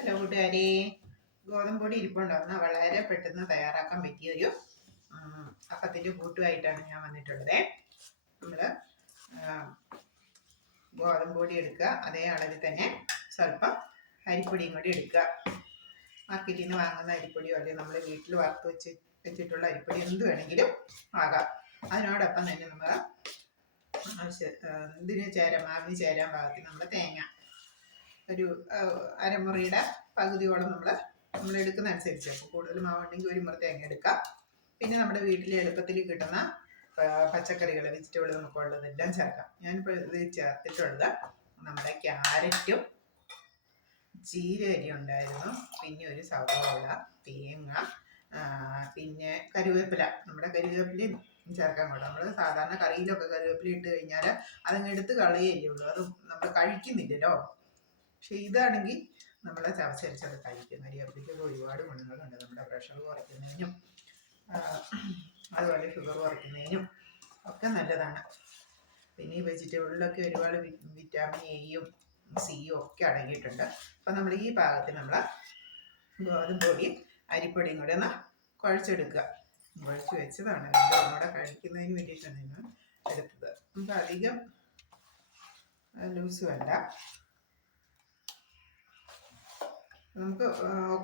Hello കൂട്ടുകാരെ, ഗോതമ്പൊടി ഇരിപ്പുണ്ടാകുന്ന വളരെ പെട്ടെന്ന് തയ്യാറാക്കാൻ പറ്റിയൊരു അപ്പത്തിൻ്റെ കൂട്ടുമായിട്ടാണ് ഞാൻ വന്നിട്ടുള്ളത്. നമ്മൾ ഗോതമ്പൊടി എടുക്കുക, അതേ അളവിൽ തന്നെ സ്വല്പം അരിപ്പൊടിയും കൂടി എടുക്കുക. മാർക്കറ്റിൽ നിന്ന് വാങ്ങുന്ന അരിപ്പൊടിയോ അല്ലെങ്കിൽ നമ്മൾ വീട്ടിൽ വറുത്ത് വെച്ചിട്ടുള്ള അരിപ്പൊടി എന്ത് വേണമെങ്കിലും ആകാം. അതിനോടൊപ്പം തന്നെ നമ്മൾ മാവിന് ചേരാൻ പാകത്തിന് നമ്മൾ തേങ്ങ ഒരു അരമുറിയുടെ പകുതിയോളം നമ്മൾ എടുക്കുന്ന അനുസരിച്ച്, അപ്പോൾ കൂടുതൽ മാവുണ്ടെങ്കിൽ ഒരു മുറി തേങ്ങ എടുക്കാം. പിന്നെ നമ്മുടെ വീട്ടിൽ എളുപ്പത്തിൽ കിട്ടുന്ന പച്ചക്കറികൾ, വെജിറ്റബിൾ നമുക്കുള്ളതെല്ലാം ചേർക്കാം. ഞാനിപ്പോൾ ഇത് ചേർത്തിട്ടുള്ളത് നമ്മുടെ ക്യാരറ്റും ചീരരി ഉണ്ടായിരുന്നു, പിന്നെ ഒരു സവാള, തേങ്ങ, പിന്നെ കറിവേപ്പില. നമ്മുടെ കറിവേപ്പിലയും ചേർക്കാൻ കൂടാം. നമ്മൾ സാധാരണ കറിയിലൊക്കെ കറിവേപ്പില ഇട്ട് കഴിഞ്ഞാൽ അതങ്ങ് എടുത്ത് കളയുകയേ ഉള്ളൂ, അത് നമ്മൾ കഴിക്കുന്നില്ലല്ലോ. പക്ഷെ ഇതാണെങ്കിൽ നമ്മളെ ചവച്ചരിച്ചത് കഴിക്കും. കരിവേപ്പിലയ്ക്കൊക്കെ ഒരുപാട് ഗുണങ്ങളുണ്ട്. നമ്മുടെ പ്രഷർ കുറയ്ക്കുന്നതിനും അതുപോലെ ഷുഗർ കുറയ്ക്കുന്നതിനും ഒക്കെ നല്ലതാണ്. പിന്നെ ഈ വെജിറ്റബിളിലൊക്കെ ഒരുപാട് വിറ്റാമിൻ എയും സിയും ഒക്കെ അടങ്ങിയിട്ടുണ്ട്. അപ്പം നമ്മൾ ഈ പാകത്തിൽ നമ്മൾ ഗോതമ്പൊടിയും അരിപ്പൊടിയും കൂടെ ഒന്ന് കുഴച്ചെടുക്കുക. കുഴച്ച് വെച്ചതാണ്, ഒന്നുകൂടെ കഴിക്കുന്നതിന് വേണ്ടിയിട്ടാണ് ഇന്ന് എടുത്തത്. നമുക്ക് അധികം ലൂസും അല്ല. നമുക്ക്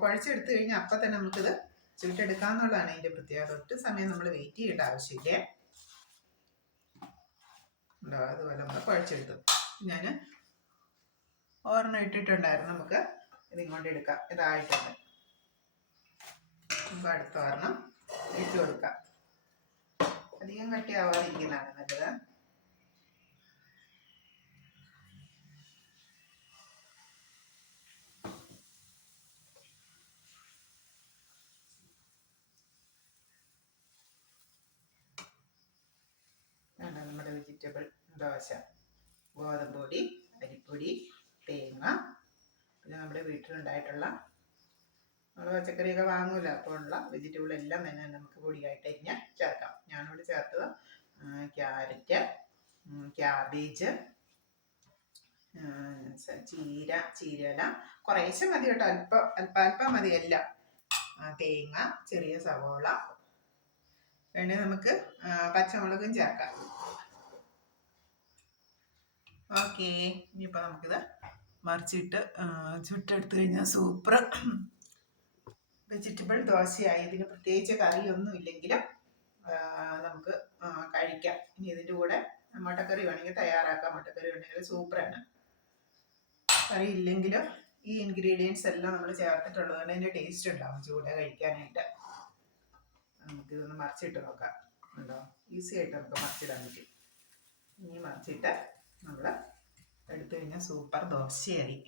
കുഴച്ചെടുത്ത് കഴിഞ്ഞാൽ അപ്പം തന്നെ നമുക്കിത് ചുട്ടെടുക്കാമെന്നുള്ളതാണ് അതിൻ്റെ പ്രത്യേകത. ഒട്ടും സമയം നമ്മൾ വെയിറ്റ് ചെയ്യേണ്ട ആവശ്യമില്ല. ഉണ്ടോ, അതുപോലെ നമ്മൾ കുഴച്ചെടുത്തു. ഞാൻ ഓർമ്മ ഇട്ടിട്ടുണ്ടായിരുന്നു. നമുക്ക് ഇതിങ്ങോട്ട് എടുക്കാം. ഇതായിട്ടുണ്ട്. നമുക്ക് അടുത്ത ഓർണം ഇട്ട് കൊടുക്കാം. അധികം കട്ടിയാവാതിരിക്കുന്നതാണ് നല്ലത്. നമ്മുടെ വെജിറ്റബിൾ ദോശ, ഗോതമ്പൊടി, അരിപ്പൊടി, തേങ്ങ, പിന്നെ നമ്മുടെ വീട്ടിലുണ്ടായിട്ടുള്ള നമ്മൾ പച്ചക്കറിയൊക്കെ വാങ്ങൂല, അപ്പോൾ ഉള്ള വെജിറ്റബിൾ എല്ലാം തന്നെ നമുക്ക് പൊടിയായിട്ട് അരിഞ്ഞ് ചേർക്കാം. ഞാനിവിടെ ചേർത്തത് ക്യാരറ്റ്, ക്യാബേജ്, ചീരല കുറേശ്ശെ മതി കേട്ടോ, അല്പം മതി എല്ലാം. തേങ്ങ, ചെറിയ സവോള, വേണേൽ നമുക്ക് പച്ചമുളകും ചേർക്കാം. ഓക്കെ, ഇനിയിപ്പോൾ നമുക്കിത് മറിച്ചിട്ട് ചുട്ടെടുത്ത് കഴിഞ്ഞാൽ സൂപ്പർ വെജിറ്റബിൾ ദോശയായി. ഇതിന് പ്രത്യേകിച്ച് കറിയൊന്നും ഇല്ലെങ്കിലും നമുക്ക് കഴിക്കാം. ഇനി ഇതിൻ്റെ കൂടെ മുട്ടക്കറി വേണമെങ്കിൽ തയ്യാറാക്കാം. മുട്ടക്കറി ഉണ്ടെങ്കിൽ സൂപ്പറാണ്. കറി ഇല്ലെങ്കിലും ഈ ഇൻഗ്രീഡിയൻസ് എല്ലാം നമ്മൾ ചേർത്തിട്ടുള്ളത് കൊണ്ട് അതിൻ്റെ ടേസ്റ്റ് ഉണ്ടാവും ചൂടെ കഴിക്കാനായിട്ട്. നമുക്കിതൊന്ന് മറിച്ചിട്ട് നോക്കാം. ഉണ്ടോ, ഈസി ആയിട്ട് നമുക്ക് മറിച്ചിടാൻ പറ്റും. ഇനി മറിച്ചിട്ട് നമ്മൾ എടുത്തു കഴിഞ്ഞാൽ സൂപ്പർ ദോശയായി.